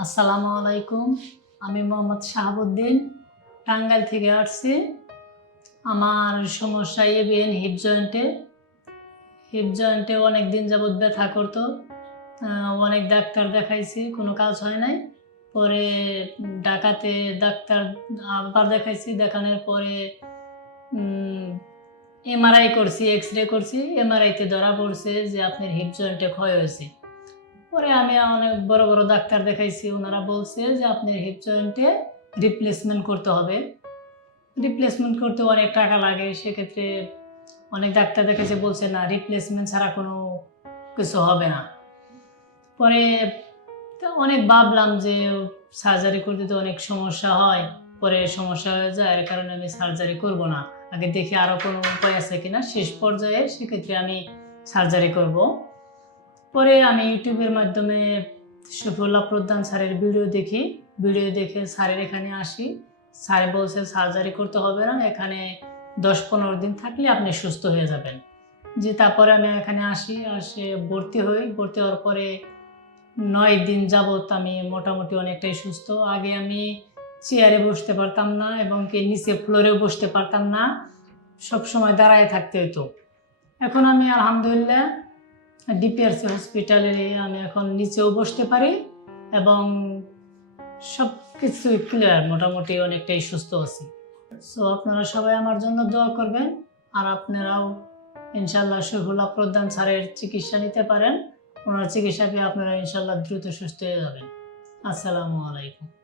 আসসালামু আলাইকুম। আমি মোহাম্মদ শাহাবুদ্দিন, টাঙ্গাইল থেকে আসছি। আমার সমস্যা এবিএন হিপ জয়েন্টে। হিপ জয়েন্টে অনেক দিন যাবৎ ব্যথা করতো। অনেক ডাক্তার দেখাইছি, কোনো কাজ হয় নাই। পরে ঢাকাতে ডাক্তার আবার দেখাইছি, দেখানোর পরে এমআরআই করছি এক্স রে করছি। এমআরআইতে ধরা পড়ছে যে আপনার হিপ জয়েন্টে ক্ষয় হয়েছে। পরে আমি অনেক বড় বড় ডাক্তার দেখাইছি, ওনারা বলছে যে আপনার হিপ জয়েন্টে রিপ্লেসমেন্ট করতে হবে। রিপ্লেসমেন্ট করতে অনেক টাকা লাগে, সেক্ষেত্রে অনেক ডাক্তার দেখেছে বলছে না রিপ্লেসমেন্ট ছাড়া কোনো কিছু হবে না। পরে অনেক ভাবলাম যে সার্জারি করতে তো অনেক সমস্যা হয়, পরে সমস্যা হয়ে যায়, এর কারণে আমি সার্জারি করব না। আগে দেখি আরও কোনো উপায় আছে কিনা, শেষ পর্যায়ে সেক্ষেত্রে আমি সার্জারি করব। পরে আমি ইউটিউবের মাধ্যমে শফিউল্লাহ প্রধান স্যারের ভিডিও দেখি। ভিডিও দেখে স্যারের এখানে আসি। স্যার বলছে সার্জারি করতে হবে না, এখানে দশ পনেরো দিন থাকলে আপনি সুস্থ হয়ে যাবেন। যে তারপরে আমি এখানে আসি, আসে ভর্তি হই। ভর্তি হওয়ার পরে নয় দিন যাবত আমি মোটামুটি অনেকটাই সুস্থ। আগে আমি চেয়ারে বসতে পারতাম না এবং কি নিচে ফ্লোরেও বসতে পারতাম না। সব সময় দাঁড়ায় থাকতে হতো এখন আমি আলহামদুলিল্লাহ ডিপিআরসি হসপিটালে আমি এখন নিচেও বসতে পারি এবং সব কিছু ক্লিয়ার মোটামুটি অনেকটাই সুস্থ আছি। সো আপনারা সবাই আমার জন্য দোয়া করবেন আর আপনারাও ইনশাল্লাহ শফিউল্লাহ প্রধান স্যারের চিকিৎসা নিতে পারেন। ওনার চিকিৎসা পেয়ে আপনারা ইনশাল্লাহ দ্রুত সুস্থ হয়ে যাবেন। আসসালামু আলাইকুম।